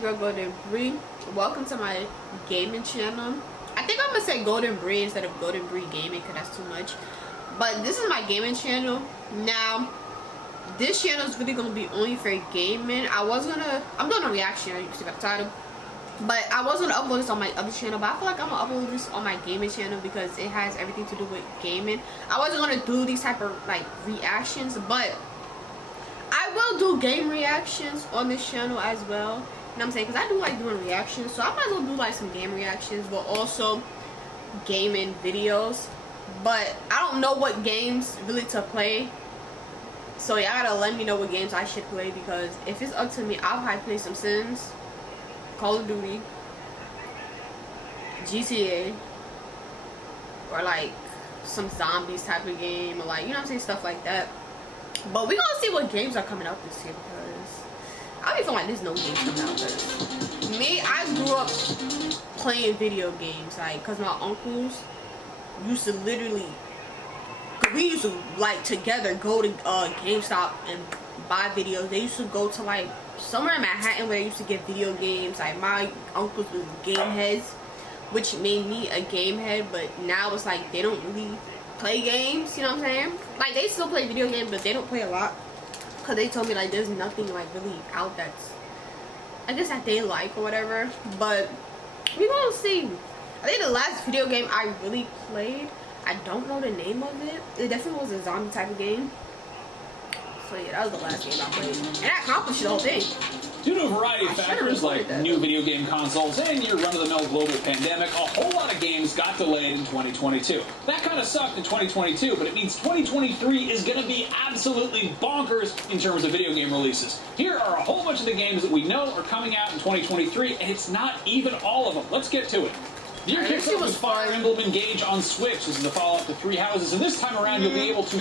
your girl Golden Bree. Welcome to my gaming channel. I think I'm gonna say Golden Bree instead of Golden Bree Gaming because that's too much. But this is my gaming channel. Now, this channel is really gonna be only for gaming. I'm doing a reaction, you can see by the title. But I was gonna upload this on my other channel, but I feel like I'm gonna upload this on my gaming channel because it has everything to do with gaming. I wasn't gonna do these type of like reactions, but I will do game reactions on this channel as well. You know what I'm saying? Because I do like doing reactions, so I might as well do like some game reactions, but also gaming videos. But I don't know what games really to play, so y'all gotta let me know what games I should play, because if it's up to me, I'll probably play some Sims, Call of Duty, GTA, or like some zombies type of game, or like, you know what I'm saying, stuff like that. But we gonna see what games are coming out this year, because I be feeling like there's no games coming out. Cause me, I grew up playing video games, like, cause my uncles used to literally, we used to like together go to GameStop and buy videos. They used to go to like somewhere in Manhattan where they used to get video games. Like my uncles were game heads, which made me a game head. But now it's like they don't really play games, you know what I'm saying? Like they still play video games, but they don't play a lot, because they told me like there's nothing like really out that's, I guess, that they like or whatever. But we gonna see. I think the last video game I really played, I don't know the name of it. It definitely was a zombie type of game. So yeah, that was the last game I played, and I accomplished the whole thing. Due to a variety of factors like new video game consoles and your run-of-the-mill global pandemic, a whole lot of games got delayed in 2022. That kind of sucked in 2022, but it means 2023 is going to be absolutely bonkers in terms of video game releases. Here are a whole bunch of the games that we know are coming out in 2023, and it's not even all of them. Let's get to it. The year kicks off with Fire Emblem Engage on Switch. This is the follow-up to Three Houses, and this time around you'll be able to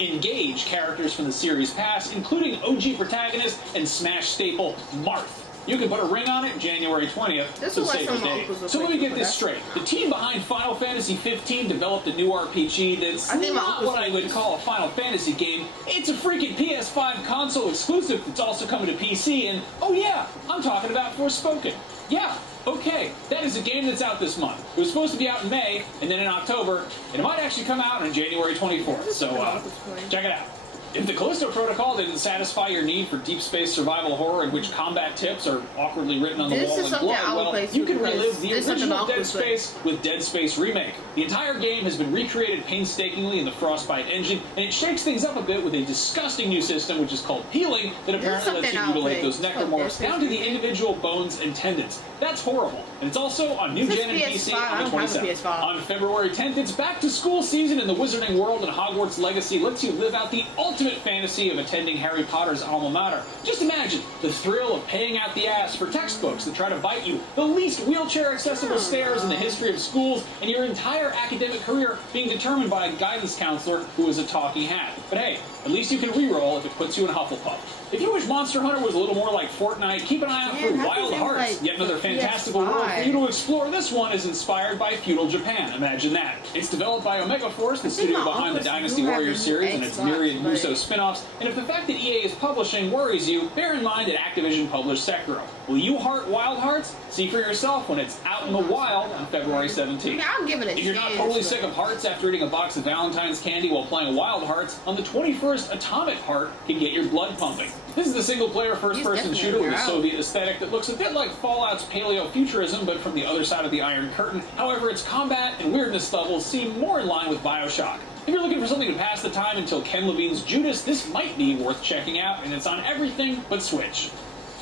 engage characters from the series past, including OG protagonist and Smash staple Marth. You can put a ring on it January 20th, so save the date. So let me get this straight. The team behind Final Fantasy 15 developed a new RPG that's not what I would call a Final Fantasy game. It's a freaking PS5 console exclusive that's also coming to PC, and oh yeah, I'm talking about Forspoken. Yeah, okay, that is a game that's out this month. It was supposed to be out in May, and then in October, and it might actually come out on January 24th, so check it out. If the Callisto Protocol didn't satisfy your need for deep space survival horror in which combat tips are awkwardly written on the wall in blood, well, you can relive the original Dead Space with Dead Space Remake. The entire game has been recreated painstakingly in the Frostbite engine, and it shakes things up a bit with a disgusting new system which is called Peeling that apparently lets you mutilate those necromorphs down to the individual bones and tendons. That's horrible. And it's also on new gen and PC on the 27th. On February 10th, it's back to school season in the Wizarding World, and Hogwarts Legacy lets you live out the ultimate fantasy of attending Harry Potter's alma mater. Just imagine the thrill of paying out the ass for textbooks that try to bite you, the least wheelchair-accessible stairs in the history of schools, and your entire academic career being determined by a guidance counselor who is a talking hat. But hey, at least you can re-roll if it puts you in Hufflepuff. If you wish Monster Hunter was a little more like Fortnite, keep an eye out for Wild Hearts, yet another fantastical world for you to explore. This one is inspired by feudal Japan. Imagine that. It's developed by Omega Force, the studio behind the Dynasty Warriors series and its myriad Muso spin-offs, and if the fact that EA is publishing worries you, bear in mind that Activision published Sekiro. Will you heart Wild Hearts? See for yourself when it's out in the wild on February 17th. I'll give it a chance. If you're not totally sick of hearts after eating a box of Valentine's candy while playing Wild Hearts, on the 21st, Atomic Heart can get your blood pumping. This is the single-player first-person shooter with a Soviet aesthetic that looks a bit like Fallout's paleo-futurism, but from the other side of the Iron Curtain. However, its combat and weirdness levels seem more in line with Bioshock. If you're looking for something to pass the time until Ken Levine's Judas, this might be worth checking out, and it's on everything but Switch.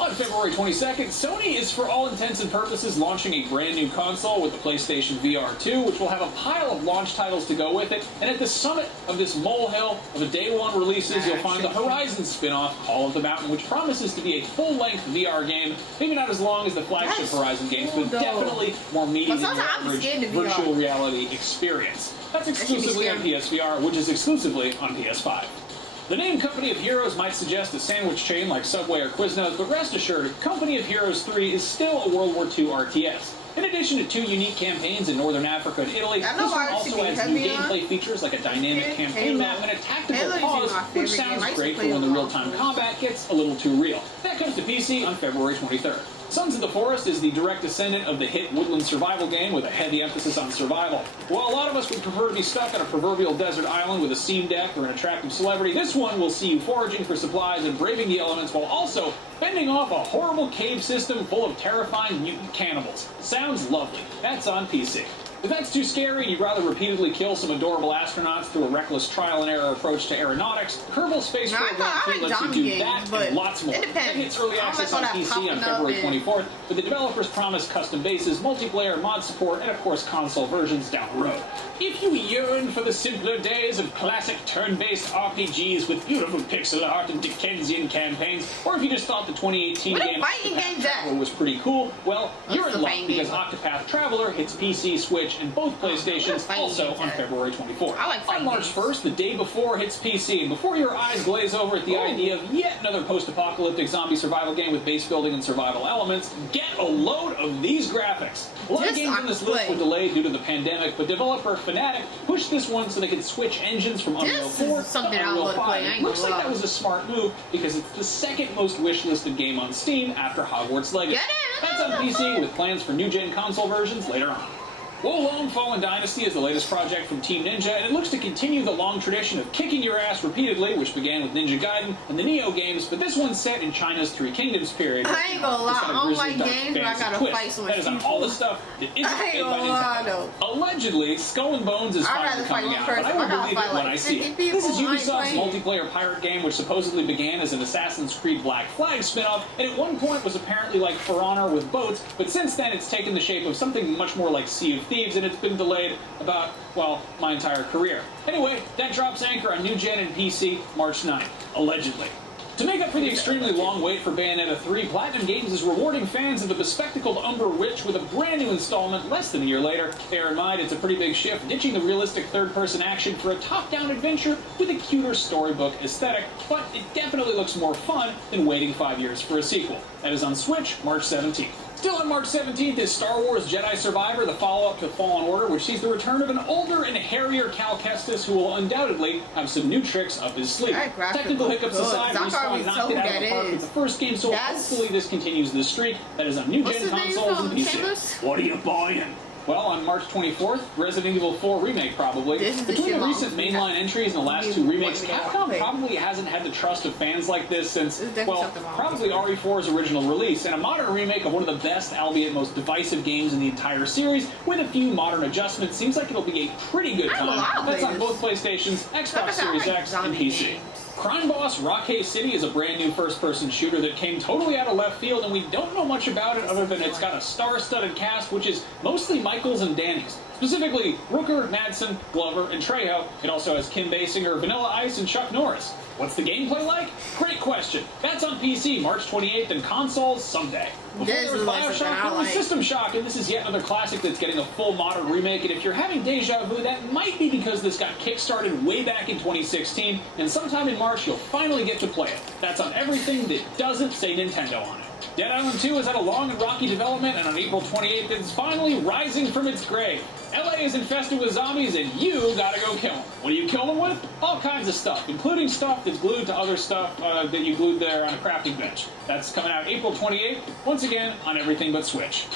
On February 22nd, Sony is for all intents and purposes launching a brand new console with the PlayStation VR 2, which will have a pile of launch titles to go with it, and at the summit of this molehill of a day one releases, you'll find the Horizon spin-off, Call of the Mountain, which promises to be a full-length VR game, maybe not as long as the flagship Horizon games, but definitely more meaty than your average virtual reality experience. That's exclusively on PSVR, which is exclusively on PS5. The name Company of Heroes might suggest a sandwich chain like Subway or Quiznos, but rest assured, Company of Heroes 3 is still a World War II RTS. In addition to 2 unique campaigns in Northern Africa and Italy, this one also adds new gameplay features like a dynamic campaign map and a tactical pause, which sounds great for when the real-time combat gets a little too real. That comes to PC on February 23rd. Sons of the Forest is the direct descendant of the hit woodland survival game with a heavy emphasis on survival. While a lot of us would prefer to be stuck on a proverbial desert island with a steam deck or an attractive celebrity, this one will see you foraging for supplies and braving the elements while also fending off a horrible cave system full of terrifying mutant cannibals. Sounds lovely. That's on PC. If that's too scary and you'd rather repeatedly kill some adorable astronauts through a reckless trial-and-error approach to aeronautics, Kerbal Space Program 3 lets you do that and lots more. It hits early access on PC on February 24th, but the developers promise custom bases, multiplayer, mod support, and of course console versions down the road. If you yearn for the simpler days of classic turn-based RPGs with beautiful pixel art and Dickensian campaigns, or if you just thought the 2018 game Octopath Traveler was pretty cool, well, you're in luck because Octopath Traveler hits PC, Switch, and both PlayStations also on February 24th. On March 1st, the day before hits PC, and before your eyes glaze over at the idea of yet another post-apocalyptic zombie survival game with base building and survival elements, get a load of these graphics. A lot of games on this list were delayed due to the pandemic, but developer Fnatic pushed this one so they could switch engines from Unreal 4 to Unreal 5. Looks like that was a smart move because it's the second most wishlisted game on Steam after Hogwarts Legacy. That's on PC with plans for new-gen console versions later on. Wolong Fallen Dynasty is the latest project from Team Ninja, and it looks to continue the long tradition of kicking your ass repeatedly, which began with Ninja Gaiden and the Nioh games, but this one's set in China's Three Kingdoms period. I ain't gonna lie, I don't like games where I gotta fight so much people. That is on all the stuff that isn't made by Nintendo. Allegedly, Skull and Bones is finally coming out, but I won't believe it when I see it. This is Ubisoft's multiplayer pirate game, which supposedly began as an Assassin's Creed Black Flag spin-off, and at one point was apparently like For Honor with boats, but since then it's taken the shape of something much more like Sea of Thieves, and it's been delayed about, well, my entire career. Anyway, that drops anchor on New Gen and PC March 9th, allegedly. To make up for the extremely long wait for Bayonetta 3, Platinum Games is rewarding fans of the bespectacled Umber Witch with a brand new installment less than a year later. Bear in mind, it's a pretty big shift, ditching the realistic third-person action for a top-down adventure with a cuter storybook aesthetic, but it definitely looks more fun than waiting 5 years for a sequel. That is on Switch, March 17th. Still on March 17th is Star Wars Jedi Survivor, the follow-up to Fallen Order, which sees the return of an older and hairier Cal Kestis who will undoubtedly have some new tricks up his sleeve. Technical hiccups aside, Respawn knocked it out of the park with the first game, so hopefully this continues the streak. That is on new-gen consoles and PC. What are you buying? Well, on March 24th, Resident Evil 4 Remake, probably. Between the recent mainline entries and the last 2 remakes, Capcom probably hasn't had the trust of fans like this since, well, probably RE4's original release, and a modern remake of one of the best, albeit most divisive games in the entire series, with a few modern adjustments, seems like it'll be a pretty good time. That's on both PlayStations, Xbox Series X, and PC. Crime Boss Rockay City is a brand new first-person shooter that came totally out of left field, and we don't know much about it other than it's got a star-studded cast, which is mostly Michaels and Danny's. Specifically, Rooker, Madsen, Glover, and Trejo. It also has Kim Basinger, Vanilla Ice, and Chuck Norris. What's the gameplay like? Great question. That's on PC March 28th and consoles someday. Before there was Bioshock, there was System Shock, and this is yet another classic that's getting a full modern remake, and if you're having deja vu, that might be because this got kickstarted way back in 2016, and sometime in March you'll finally get to play it. That's on everything that doesn't say Nintendo on it. Dead Island 2 has had a long and rocky development, and on April 28th it's finally rising from its grave. LA is infested with zombies, and you gotta go kill them. What do you kill them with? All kinds of stuff, including stuff that's glued to other stuff that you glued there on a crafting bench. That's coming out April 28th, once again on everything but Switch.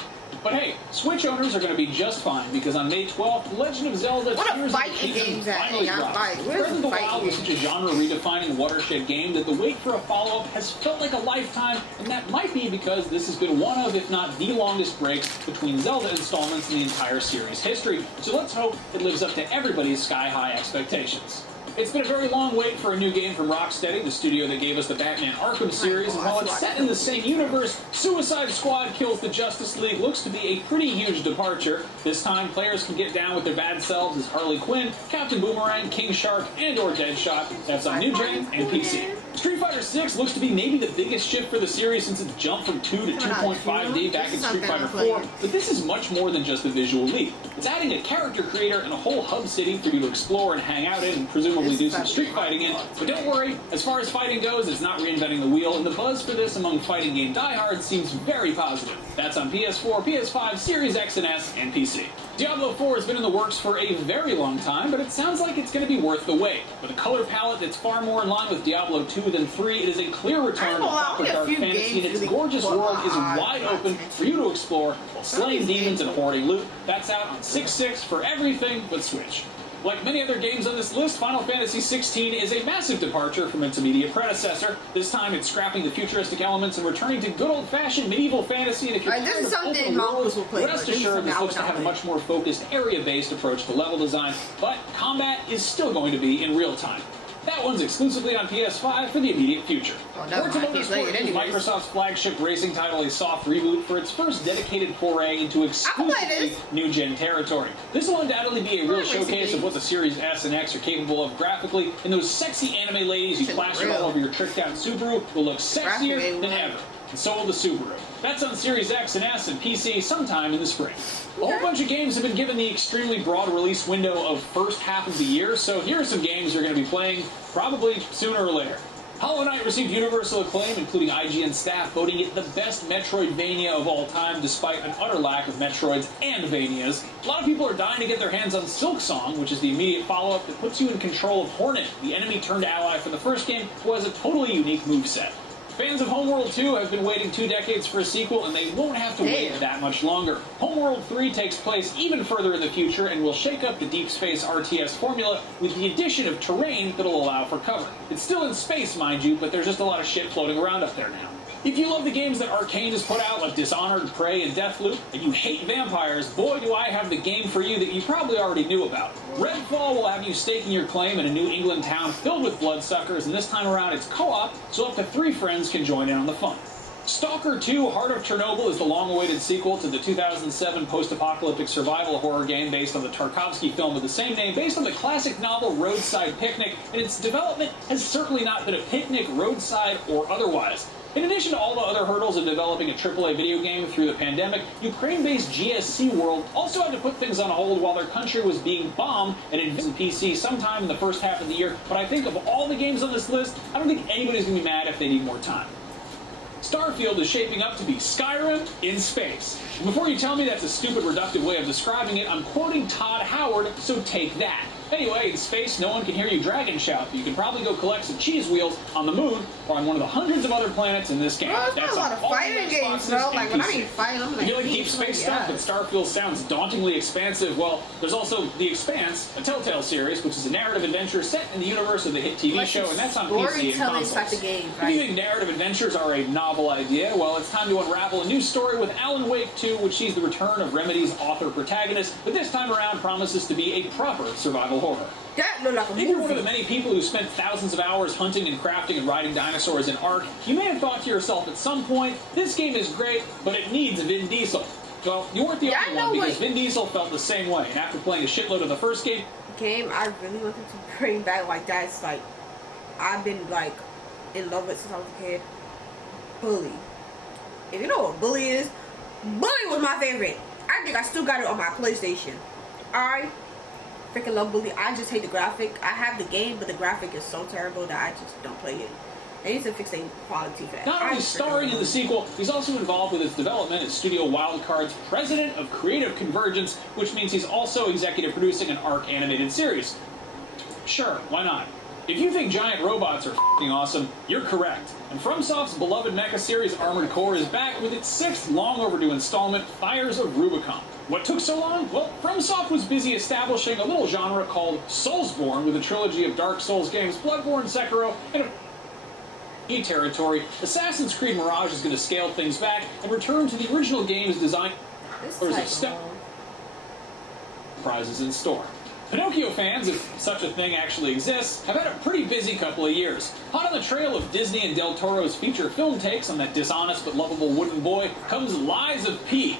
But hey, Switch owners are going to be just fine because on May 12th, Legend of Zelda Tears of the Kingdom finally drops. Breath of the Wild was such a genre-redefining watershed game that the wait for a follow-up has felt like a lifetime, and that might be because this has been one of, if not the longest break between Zelda installments in the entire series' history. So let's hope it lives up to everybody's sky-high expectations. It's been a very long wait for a new game from Rocksteady, the studio that gave us the Batman Arkham series, and while it's set in the same universe, Suicide Squad Kills the Justice League looks to be a pretty huge departure. This time, players can get down with their bad selves as Harley Quinn, Captain Boomerang, King Shark, and or Deadshot. That's on New Gen and PC. Street Fighter 6 looks to be maybe the biggest shift for the series since its jump from 2 to 2.5D back in Street Fighter 4, but this is much more than just a visual leap. It's adding a character creator and a whole hub city for you to explore and hang out in and presumably do some street fighting in, but don't worry, as far as fighting goes, it's not reinventing the wheel, and the buzz for this among fighting game diehards seems very positive. That's on PS4, PS5, Series X and S, and PC. Diablo 4 has been in the works for a very long time, but it sounds like it's going to be worth the wait. With a color palette that's far more in line with Diablo 2 than 3, it is a clear return to proper dark fantasy, and its gorgeous world is wide open for you to explore while slaying demons and hoarding loot. That's out on 6/6 for everything but Switch. Like many other games on this list, Final Fantasy XVI is a massive departure from its immediate predecessor. This time, it's scrapping the futuristic elements and returning to good old-fashioned medieval fantasy. And if you're this is something Marcus will play. Rest assured, this looks to have a much more focused, area-based approach to level design, but combat is still going to be in real time. That one's exclusively on PS5 for the immediate future. Forza Motorsport gives Microsoft's flagship racing title a soft reboot for its first dedicated foray into exclusively new-gen territory. This will undoubtedly be a real showcase of what the Series S and X are capable of graphically, and those sexy anime ladies you plastered all over your tricked-out Subaru will look sexier than ever. And so will the Subaru. That's on Series X and S and PC sometime in the spring. A whole bunch of games have been given the extremely broad release window of first half of the year, so here are some games you're going to be playing probably sooner or later. Hollow Knight received universal acclaim, including IGN staff voting it the best Metroidvania of all time, despite an utter lack of Metroids and Vanias. A lot of people are dying to get their hands on Silksong, which is the immediate follow-up that puts you in control of Hornet, the enemy-turned-ally from the first game, who has a totally unique moveset. Fans of Homeworld 2 have been waiting 2 decades for a sequel, and they won't have to wait that much longer. Homeworld 3 takes place even further in the future and will shake up the Deep Space RTS formula with the addition of terrain that'll allow for cover. It's still in space, mind you, but there's just a lot of shit floating around up there now. If you love the games that Arcane has put out, like Dishonored, Prey, and Deathloop, and you hate vampires, boy do I have the game for you that you probably already knew about. Redfall will have you staking your claim in a New England town filled with bloodsuckers, and this time around it's co-op, so up to 3 friends can join in on the fun. Stalker 2: Heart of Chernobyl is the long-awaited sequel to the 2007 post-apocalyptic survival horror game based on the Tarkovsky film of the same name, based on the classic novel Roadside Picnic, and its development has certainly not been a picnic, roadside, or otherwise. In addition to all the other hurdles of developing a AAA video game through the pandemic, Ukraine-based GSC World also had to put things on hold while their country was being bombed and invaded PC sometime in the first half of the year, but I think of all the games on this list, I don't think anybody's going to be mad if they need more time. Starfield is shaping up to be Skyrim in space. And before you tell me that's a stupid, reductive way of describing it, I'm quoting Todd Howard, so take that. Anyway, in space, no one can hear you dragon shout, but you can probably go collect some cheese wheels on the moon or on one of the hundreds of other planets in this game. Bro, that's a lot of fighting games, bro. Like, when I mean fighting, I'm like, if you like deep space stuff, but Starfield sounds dauntingly expansive, well, there's also The Expanse, a Telltale series, which is a narrative adventure set in the universe of the hit TV show, and that's on PC and consoles. Type of game, right? If you think narrative adventures are a novel idea, well, it's time to unravel a new story with Alan Wake 2, which sees the return of Remedy's author-protagonist, but this time around promises to be a proper survival horror. That looked like a movie. If you're one of the many people who spent thousands of hours hunting and crafting and riding dinosaurs in Ark, you may have thought to yourself at some point, this game is great, but it needs Vin Diesel. Well, you weren't the only one, because Vin Diesel felt the same way, and after playing a shitload of the first game, I really wanted to bring back, like, that's like, I've been, like, in love with since I was a kid. Bully. If you know what Bully is, Bully was my favorite. I think I still got it on my PlayStation. I freaking love Bully. I just hate the graphic. I have the game, but the graphic is so terrible that I just don't play it. They need to fix the quality for that. Not only starring in the sequel, he's also involved with its development as Studio Wildcard's president of Creative Convergence, which means he's also executive producing an Ark animated series. Sure, why not? If you think giant robots are f***ing awesome, you're correct. And FromSoft's beloved mecha series Armored Core is back with its 6th long-overdue installment, Fires of Rubicon. What took so long? Well, FromSoft was busy establishing a little genre called Soulsborne with a trilogy of Dark Souls games, Bloodborne, Sekiro, and a territory. Assassin's Creed Mirage is going to scale things back and return to the original game's design. There's a step prizes in store. Pinocchio fans, if such a thing actually exists, have had a pretty busy couple of years. Hot on the trail of Disney and Del Toro's feature film takes on that dishonest but lovable wooden boy comes Lies of P.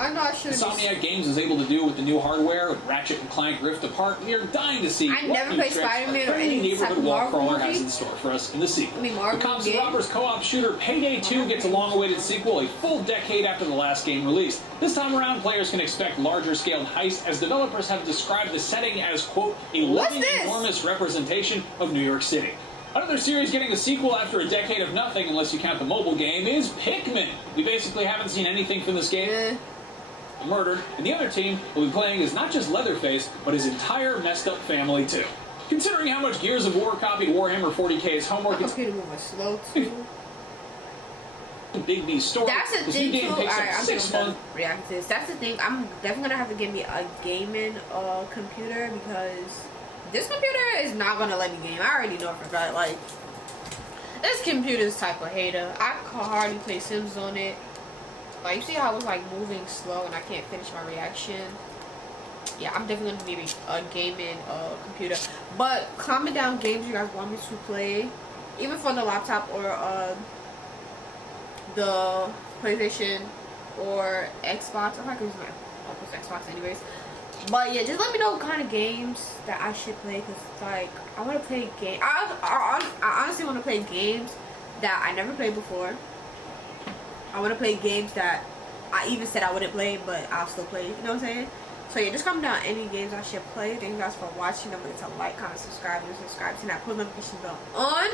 I know I should. Insomniac Games is able to do with the new hardware with Ratchet and Clank Rift Apart. We are dying to see I what never new played tricks Spider-Man our or any neighborhood type of wall Marvel crawler movie. has in store for us in the sequel. The Cops and game. Robbers co-op shooter Payday 2 gets a long-awaited sequel a full decade after the last game released. This time around, players can expect larger-scale heists as developers have described the setting as, quote, a living, enormous representation of New York City. Another series getting a sequel after a decade of nothing, unless you count the mobile game, is Pikmin. We basically haven't seen anything from this game. Murdered, and the other team will be playing is not just Leatherface, but his entire messed up family too. Considering how much Gears of War copied Warhammer 40k's homework, it's okay to move slow too. Big B story. That's the this thing new game too. takes Alright, up I'm 6 months. react to this. That's the thing. I'm definitely gonna have to get me a gaming computer because this computer is not gonna let me game. I already know for a fact. Like, this computer's type of hater. I can hardly play Sims on it. Like, you see how it's like moving slow and I can't finish my reaction. Yeah, I'm definitely gonna need a gaming computer. But comment down games you guys want me to play, even for the laptop or the PlayStation or Xbox. I'm not gonna use my Xbox anyways. But yeah, just let me know what kind of games that I should play, because like I want to play games. I honestly want to play games that I never played before. I want to play games that I even said I wouldn't play, but I'll still play. You know what I'm saying? So yeah, just comment down any games I should play. Thank you guys for watching. Don't forget to like, comment, subscribe, and subscribe to that post notification bell on.